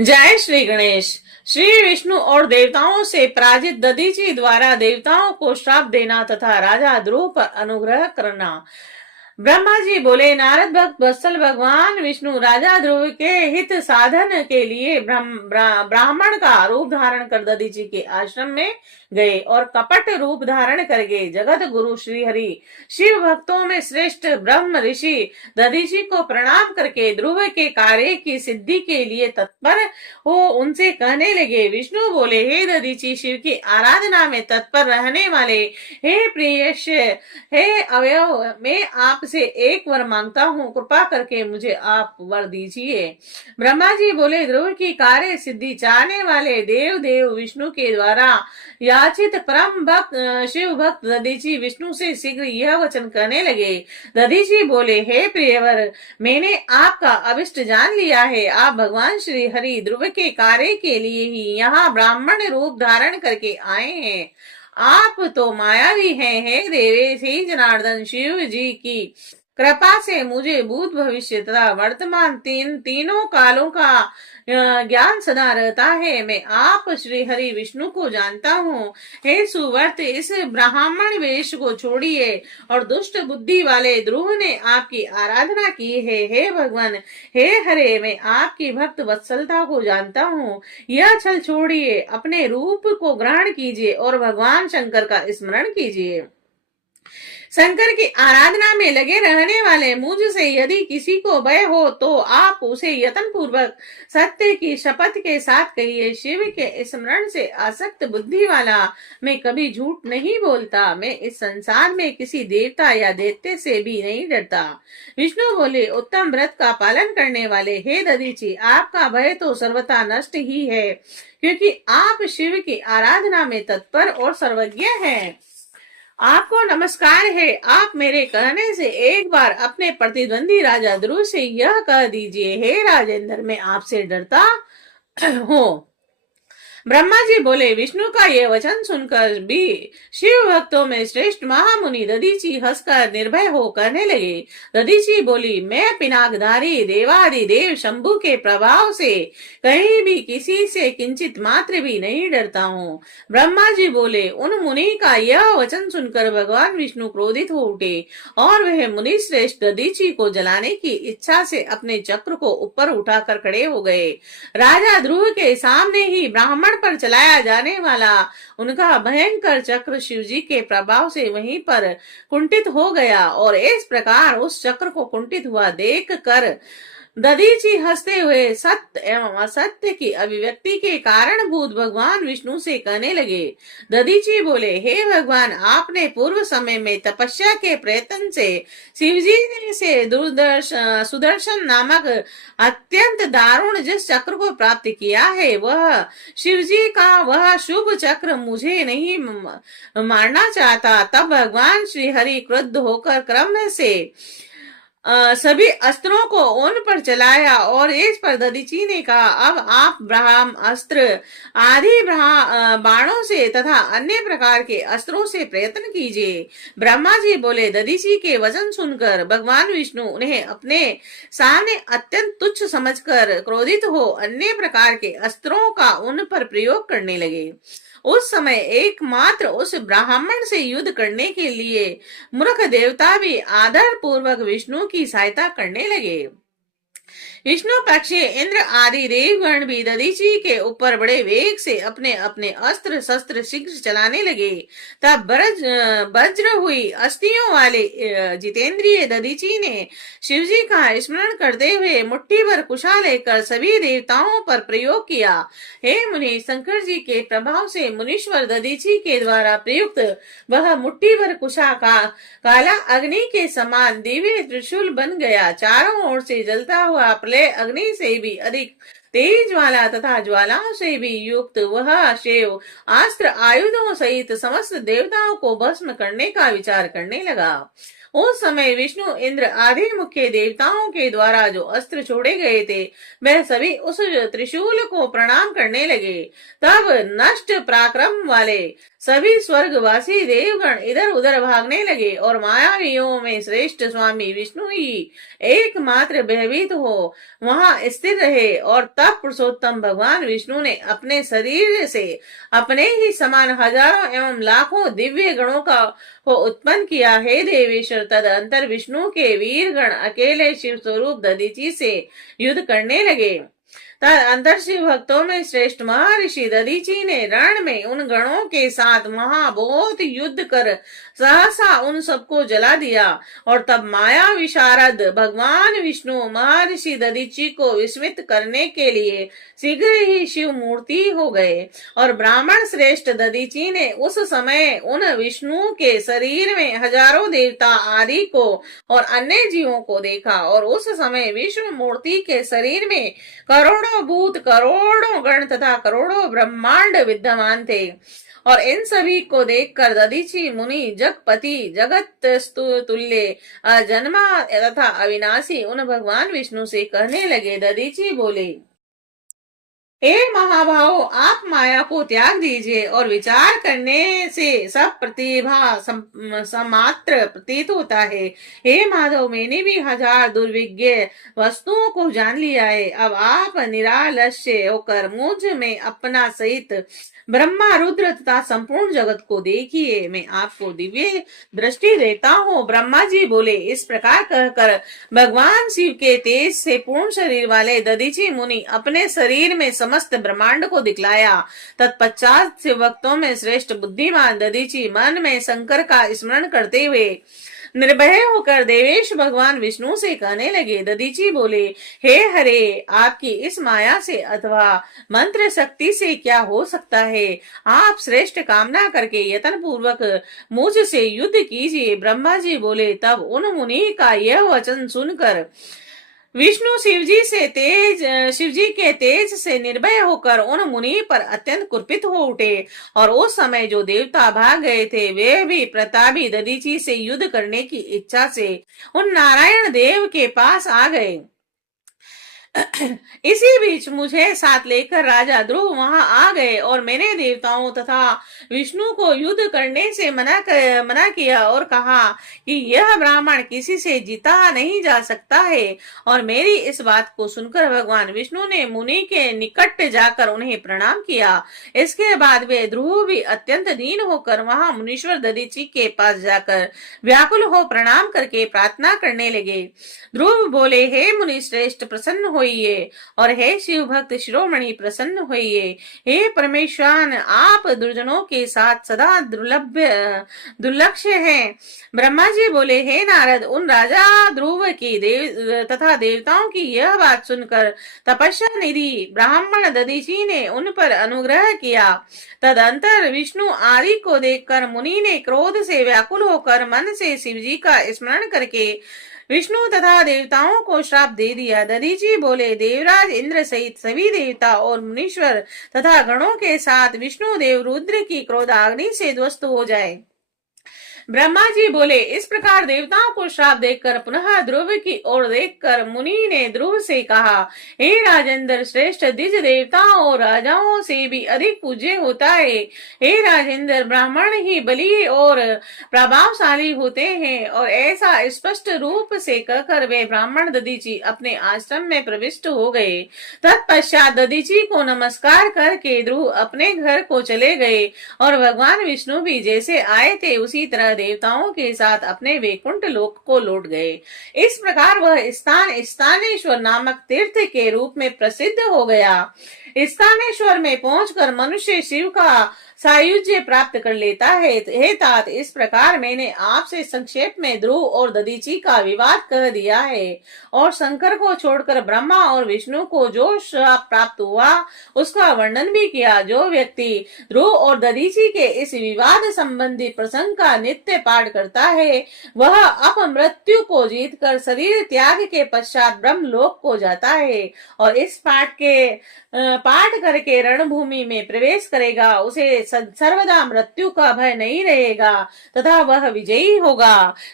जय श्री गणेश। श्री विष्णु और देवताओं से पराजित दधीचि द्वारा देवताओं को श्राप देना तथा राजा ध्रुव पर अनुग्रह करना। ब्रह्मा जी बोले, नारद भक्त वत्सल भगवान विष्णु राजा ध्रुव के हित साधन के लिए ब्राह्मण का रूप धारण कर दधीचि के आश्रम में गए और कपट रूप धारण करके जगत गुरु श्री हरि शिव भक्तों में श्रेष्ठ ब्रह्म ऋषि दधीचि को प्रणाम करके ध्रुव के कार्य की सिद्धि के लिए तत्पर हो उनसे कहने लगे। विष्णु बोले, हे दधीचि, शिव की आराधना में तत्पर रहने वाले हे प्रियश, हे अवयव, मैं आपसे एक वर मांगता हूँ, कृपा करके मुझे आप वर दीजिए। ब्रह्मा जी बोले, ध्रुव की कार्य सिद्धि चाहने वाले देव विष्णु के द्वारा याचित परम भक्त शिव भक्त दधीचि विष्णु से शीघ्र यह वचन कहने लगे। दधीचि बोले, हे प्रियवर, मैंने आपका अभिष्ट जान लिया है। आप भगवान श्री हरि ध्रुव के कार्य के लिए ही यहाँ ब्राह्मण रूप धारण करके आए हैं। आप तो मायावी हैं। हे देवेश, हे जनार्दन, शिव जी की कृपा से मुझे भूत भविष्य तथा वर्तमान तीनों कालों का ज्ञान सदा रहता है। मैं आप श्री हरि विष्णु को जानता हूँ। हे सुवर्त, इस ब्राह्मण वेश को छोड़िए और दुष्ट बुद्धि वाले ध्रुव ने आपकी आराधना की है। हे भगवान, हे हरे, मैं आपकी भक्त वत्सलता को जानता हूँ। यह छल छोड़िए, अपने रूप को ग्रहण कीजिए और भगवान शंकर का स्मरण कीजिए। शंकर की आराधना में लगे रहने वाले मुझ से यदि किसी को भय हो तो आप उसे यत्न पूर्वक सत्य की शपथ के साथ कहिए। शिव के स्मरण से आसक्त बुद्धि वाला मैं कभी झूठ नहीं बोलता। मैं इस संसार में किसी देवता या दैत्य से भी नहीं डरता। विष्णु बोले, उत्तम व्रत का पालन करने वाले हे दधीचि, आपका भय तो सर्वथा नष्ट ही है, क्योंकि आप शिव की आराधना में तत्पर और सर्वज्ञ हैं। आपको नमस्कार है। आप मेरे कहने से एक बार अपने प्रतिद्वंदी राजा ध्रुव से यह कह दीजिए, हे राजेंद्र, मैं आपसे डरता हूँ। ब्रह्मा जी बोले, विष्णु का यह वचन सुनकर भी शिव भक्तों में श्रेष्ठ महामुनि दधीचि हंसकर निर्भय हो कहने लगे। दधीचि बोली, मैं पिनाकधारी देवादि देव शंभु के प्रभाव से कहीं भी किसी से किंचित मात्र भी नहीं डरता हूँ। ब्रह्मा जी बोले, उन मुनि का यह वचन सुनकर भगवान विष्णु क्रोधित हो उठे और वह मुनि श्रेष्ठ दधीचि को जलाने की इच्छा से अपने चक्र को ऊपर उठाकर खड़े हो गए। राजा ध्रुव के सामने ही ब्राह्मण पर चलाया जाने वाला उनका भयंकर चक्र शिवजी के प्रभाव से वहीं पर कुंठित हो गया और इस प्रकार उस चक्र को कुंठित हुआ देख कर दधीचि हंसते हुए सत्य एवं असत्य की अभिव्यक्ति के कारण भूत भगवान विष्णु से कहने लगे। दधीचि बोले, हे भगवान, आपने पूर्व समय में तपस्या के प्रयत्न से शिवजी से सुदर्शन नामक अत्यंत दारुण जिस चक्र को प्राप्त किया है, वह शिवजी का वह शुभ चक्र मुझे नहीं मारना चाहता। तब भगवान श्री हरि क्रुद्ध होकर क्रम से सभी अस्त्रों को उन पर चलाया और इस पर दधीचि ने कहा, अब आप ब्रह्म अस्त्र आदि बाणों से तथा अन्य प्रकार के अस्त्रों से प्रयत्न कीजिए। ब्रह्मा जी बोले, दधीचि के वचन सुनकर भगवान विष्णु उन्हें अपने सामने अत्यंत तुच्छ समझकर क्रोधित हो अन्य प्रकार के अस्त्रों का उन पर प्रयोग करने लगे। उस समय एकमात्र उस ब्राह्मण से युद्ध करने के लिए मूर्ख देवता भी आदर पूर्वक विष्णु की सहायता करने लगे। विष्णु पक्षी इंद्र आदि देवगण भी दधीचि के ऊपर बड़े वेग से अपने अपने अस्त्र शस्त्र शीघ्र चलाने लगे। तब वज्र हुई अस्थियों वाले जितेंद्रिय दधीचि ने शिवजी का स्मरण करते हुए मुट्ठी भर कुशा लेकर सभी देवताओं पर प्रयोग किया। हे मुनि, शंकर जी के प्रभाव से मुनीश्वर दधीचि के द्वारा प्रयुक्त वह मुट्ठी भर कुशा का काला अग्नि के समान दिव्य त्रिशूल बन गया। चारों ओर से जलता हुआ प्रलय अग्नि से भी अधिक तेज वाला तथा ज्वालाओं से भी युक्त वह शिव अस्त्र आयुधों सहित समस्त देवताओं को भस्म करने का विचार करने लगा। उस समय विष्णु इंद्र आदि मुख्य देवताओं के द्वारा जो अस्त्र छोड़े गए थे, वह सभी उस त्रिशूल को प्रणाम करने लगे। तब नष्ट पराक्रम वाले सभी स्वर्गवासी देवगण इधर उधर भागने लगे और मायावियों में श्रेष्ठ स्वामी विष्णु ही एकमात्र भयभीत हो वहां स्थिर रहे। और तब पुरुषोत्तम भगवान विष्णु ने अपने शरीर से अपने ही समान हजारों एवं लाखों दिव्य गणों को उत्पन्न किया। हे देवेश्वर, तदंतर विष्णु के वीर गण अकेले शिव स्वरूप दधीचि से युद्ध करने लगे। अंतर शिव भक्तों में श्रेष्ठ महर्षि दधीचि ने रण में उन गणों के साथ बहुत युद्ध कर सहसा उन सबको जला दिया। और तब माया विशारद भगवान विष्णु महर्षि दधीचि को विस्मित करने के लिए शीघ्र ही शिव मूर्ति हो गए। और ब्राह्मण श्रेष्ठ दधीचि ने उस समय उन विष्णु के शरीर में हजारों देवता आदि को और अन्य जीवों को देखा। और उस समय विष्णु मूर्ति के शरीर में करोड़ों भूत, करोड़ों गण तथा करोड़ों ब्रह्मांड विद्यमान थे। और इन सभी को देखकर दधीचि मुनि जगपति जगत तुल्य अजन्मा तथा अविनाशी उन भगवान विष्णु से कहने लगे। दधीचि बोले, हे महाभाव, आप माया को त्याग दीजिए और विचार करने से सब प्रतिभा समात्र प्रतीत होता है। हे माधव, मैंने भी हजार दुर्विज्ञ वस्तुओं को जान लिया है। अब आप निरालस्य होकर मुझ में अपना सहित ब्रह्मा रुद्र तथा संपूर्ण जगत को देखिए, मैं आपको दिव्य दृष्टि देता हूँ। ब्रह्मा जी बोले। इस प्रकार कहकर भगवान शिव के तेज से पूर्ण शरीर वाले दधीचि मुनि अपने शरीर में समस्त ब्रह्मांड को दिखलाया। तत्पश्चात शिव भक्तों में श्रेष्ठ बुद्धिमान दधीचि मन में शंकर का स्मरण करते हुए निर्भय होकर देवेश भगवान विष्णु से कहने लगे। दधीचि बोले, हे हरे, आपकी इस माया से अथवा मंत्र शक्ति से क्या हो सकता है? आप श्रेष्ठ कामना करके यत्न पूर्वक मुझ से युद्ध कीजिए। ब्रह्मा जी बोले। तब उन मुनि का यह वचन सुनकर विष्णु शिवजी के तेज से निर्भय होकर उन मुनि पर अत्यंत कुपित हो उठे। और उस समय जो देवता भाग गए थे वे भी प्रतापी दधीचि से युद्ध करने की इच्छा से उन नारायण देव के पास आ गए। इसी बीच मुझे साथ लेकर राजा ध्रुव वहां आ गए और मैंने देवताओं तथा विष्णु को युद्ध करने से मना किया और कहा कि यह ब्राह्मण किसी से जीता नहीं जा सकता है। और मेरी इस बात को सुनकर भगवान विष्णु ने मुनि के निकट जाकर उन्हें प्रणाम किया। इसके बाद वे ध्रुव भी अत्यंत दीन होकर वहां मुनीश्वर दधीचि के पास जाकर व्याकुल हो प्रणाम करके प्रार्थना करने लगे। ध्रुव बोले, हे मुनि श्रेष्ठ, प्रसन्न होइए और हे शिव भक्त शिरोमणि प्रसन्न होइए। हे परमेश्वर, आप दुर्जनों के साथ सदा दुर्लक्ष्य हैं। ब्रह्मा जी बोले, हे नारद, उन राजा ध्रुव की तथा देवताओं की यह बात सुनकर तपस्या निधि ब्राह्मण दधीचि ने उन पर अनुग्रह किया। तदंतर विष्णु आदि को देखकर मुनि ने क्रोध से व्याकुल होकर मन से शिवजी का स्मरण करके विष्णु तथा देवताओं को श्राप दे दिया। दधीचि बोले, देवराज इंद्र सहित सभी देवता और मुनीश्वर तथा गणों के साथ विष्णु देव रुद्र की क्रोधाग्नि से ध्वस्त हो जाए। ब्रह्मा जी बोले। इस प्रकार देवताओं को श्राप देकर पुनः ध्रुव की ओर देखकर मुनि ने ध्रुव से कहा, हे राजेंद्र श्रेष्ठ, द्विज देवताओं और राजाओं से भी अधिक पूज्य होता है। हे राजेंद्र, ब्राह्मण ही बली और प्रभावशाली होते हैं। और ऐसा स्पष्ट रूप से कहकर वे ब्राह्मण दधीचि अपने आश्रम में प्रविष्ट हो गए। तत्पश्चात दधीचि को नमस्कार करके ध्रुव अपने घर को चले गए और भगवान विष्णु भी जैसे आए थे उसी तरह देवताओं के साथ अपने वैकुंठ लोक को लौट गए। इस प्रकार वह स्थान स्थानेश्वर नामक तीर्थ के रूप में प्रसिद्ध हो गया। स्थानेश्वर में पहुंचकर मनुष्य शिव का सायुज्य प्राप्त कर लेता है। हे तात, इस प्रकार मैंने आपसे संक्षेप में ध्रुव और दधीचि का विवाद कह दिया है और शंकर को छोड़कर ब्रह्मा और विष्णु को जो श्राप प्राप्त हुआ उसका वर्णन भी किया। जो व्यक्ति ध्रुव और दधीचि के इस विवाद संबंधी प्रसंग का नित्य पाठ करता है वह अपमृत्यु को जीतकर शरीर त्याग के पश्चात ब्रह्म लोक को जाता है। और इस पाठ करके रणभूमि में प्रवेश करेगा, उसे सर्वदा मृत्यु का भय नहीं रहेगा तथा वह विजयी होगा।